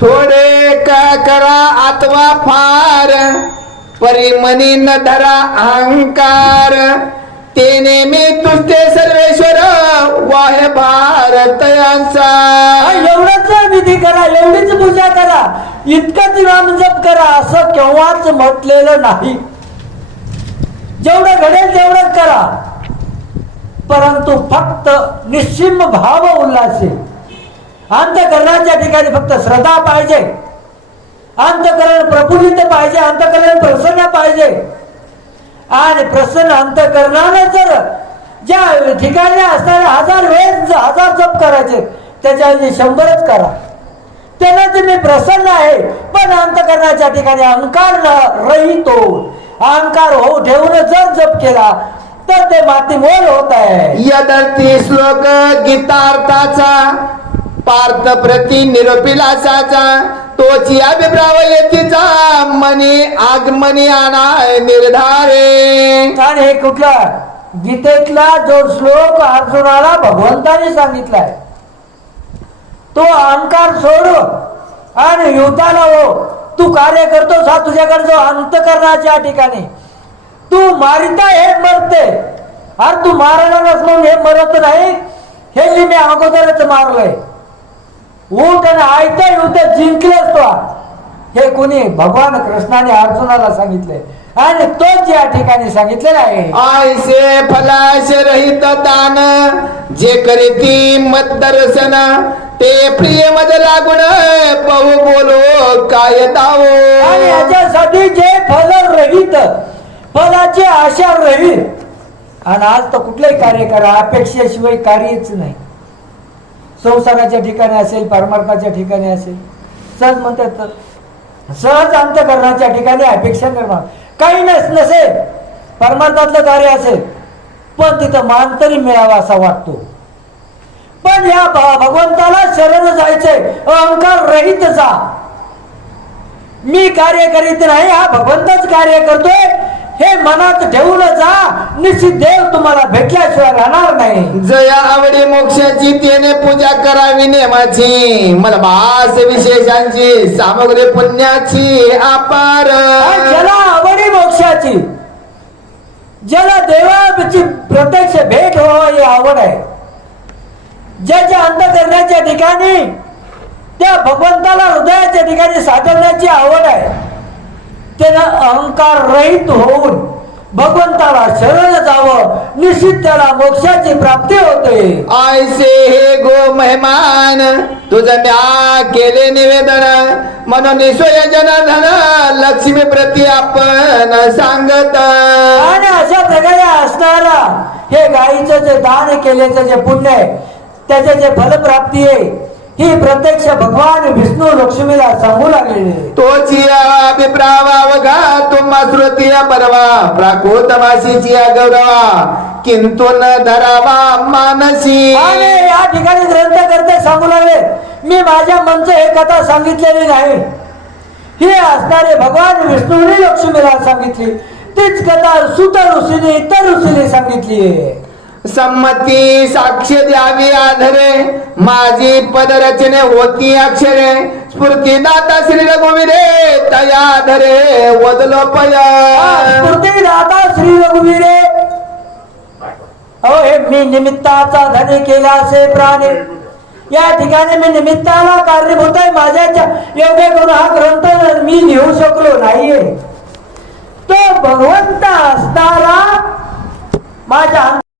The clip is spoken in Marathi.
थोडे का करा अथवा फार परी मनी न धरा अहंकार तेने मी तुझते सर्वेश्वर वाहे भारत यांचा. एवढंच विधी करा, एवढीच पूजा करा, इतकंच नाम जप करा असं केव्हाच म्हटलेलं नाही. जेवढं घडेल तेवढंच करा, परंतु फक्त निश्चिम भाव उल्हास. अंतकरणाच्या ठिकाणी फक्त श्रद्धा पाहिजे, अंतकरण प्रफुल्लित पाहिजे, अंतकरण प्रसन्न पाहिजे. आणि प्रसन्न अंतकरणाने जर ज्या ठिकाणी असणारे 1000 वेळेस 1000 जप करायचे त्याच्याऐवजी 100च करा. त्यानं मी प्रसन्न आहे, पण अंतकरणाच्या ठिकाणी अहंकार रहित होऊन अहंकार होऊ ठेवून जर जप केला तर ते मातीमोल होत आहे. यदर्थी श्लोक गीतार्थाचा पार्थ प्रति निरोपिलासाचा तोची अभिप्राव येतीचा मनी आगमनी आणाय निर्धारे. आणि हे कुठला गीतेतला जो श्लोक अर्जुनाला भगवंताने सांगितलाय तो अहंकार सोड आणि युद्धाला हो. तू कार्य करतोस हा तुझ्याकडे जो अंतकरणाच्या ठिकाणी तू मारिता हे मरते. अरे तू मारणारच म्हणून हे मरत नाही, हे मी अगोदरच मारलंय. उठ आणि आयता युद्ध जिंकलेस तो. हे कोणी भगवान कृष्णाने अर्जुनाला सांगितलंय आणि तोच या ठिकाणी सांगितलेला आहे. आयसे फलाश रहित दान जे करीती मत दर्शन ते प्रिय मद लागून बहु बोलो काय दावो. आणि याच्यासाठी जे फल रहित, फलाची आशा रहित. आणि आज तर कुठलंही कार्य करा अपेक्षेशिवाय कार्यच नाही. संसाराच्या ठिकाणी असेल, परमार्थाच्या ठिकाणी असेल, सहज म्हणतात सहज अंतकरणाच्या ठिकाणी अपेक्षा निर्माण काही नसेल. परमार्थातलं कार्य असेल पण तिथं मान तरी मिळावा असा वाटतो. पण या भगवंताला शरण जायचंय, अहंकार रहित जा. मी कार्य करीत नाही, हा भगवंतच कार्य करतोय हे मनात ठेवून जा. निश्चित देव तुम्हाला भेटल्याशिवाय राहणार नाही. जया आवडी मोक्षाची त्याने पूजा करावी नेमाची मला भास विशेषांची सामग्री पुण्याची अपार. ज्याला आवडी मोक्षाची, ज्याला देवाची प्रत्यक्ष भेट व्हावी ही आवड आहे, ज्याच्या अंतकरणाच्या ठिकाणी त्या भगवंताला हृदयाच्या ठिकाणी साधण्याची आवड आहे, त्यानं अहंकार रहित होऊन भगवंताला शरण जावं. निश्चित त्याला मोक्षाची प्राप्ती होते. आयसे हे गो मेहमान तुझं म्या केले निवेदन म्हणून ईश्वर जनार्दन लक्ष्मी प्रती आपण सांगत. आणि अशा प्रकारे असणारा हे गायीचं जे दान केल्याचं जे पुण्य आहे त्याचे जे फलप्राप्ती आहे ही प्रत्यक्ष भगवान विष्णू लक्ष्मीला सांगू लागलेली. तोची अभिप्रावावघा तुम्हा श्रुतीया परवा प्राकृतवासीची गौरवा किंतु न धरावा मानसी. आणि या ठिकाणी ग्रंथकर्ते सांगू लागले मी माझ्या मनचं हे कथा सांगितलेली नाही, ही असणारे भगवान विष्णूने लक्ष्मीला सांगितली. तीच कथा सुत ऋषीने इतर ऋषीने सांगितली. संमती साक्ष द्यावी आधरे माझी पदरचने होती अक्षरे स्फूर्ती दाता श्री रघुवीरे तया धरे वदलो पया. स्फूर्ती दाता श्री रघुवीरे अहो हे मी निमित्ताचा धनी केला असे प्राणी. या ठिकाणी मी निमित्ताला कारणीभूत आहे. माझ्याच्या योग्य करून हा ग्रंथ मी लिहू शकलो नाहीये. तो भगवंत असता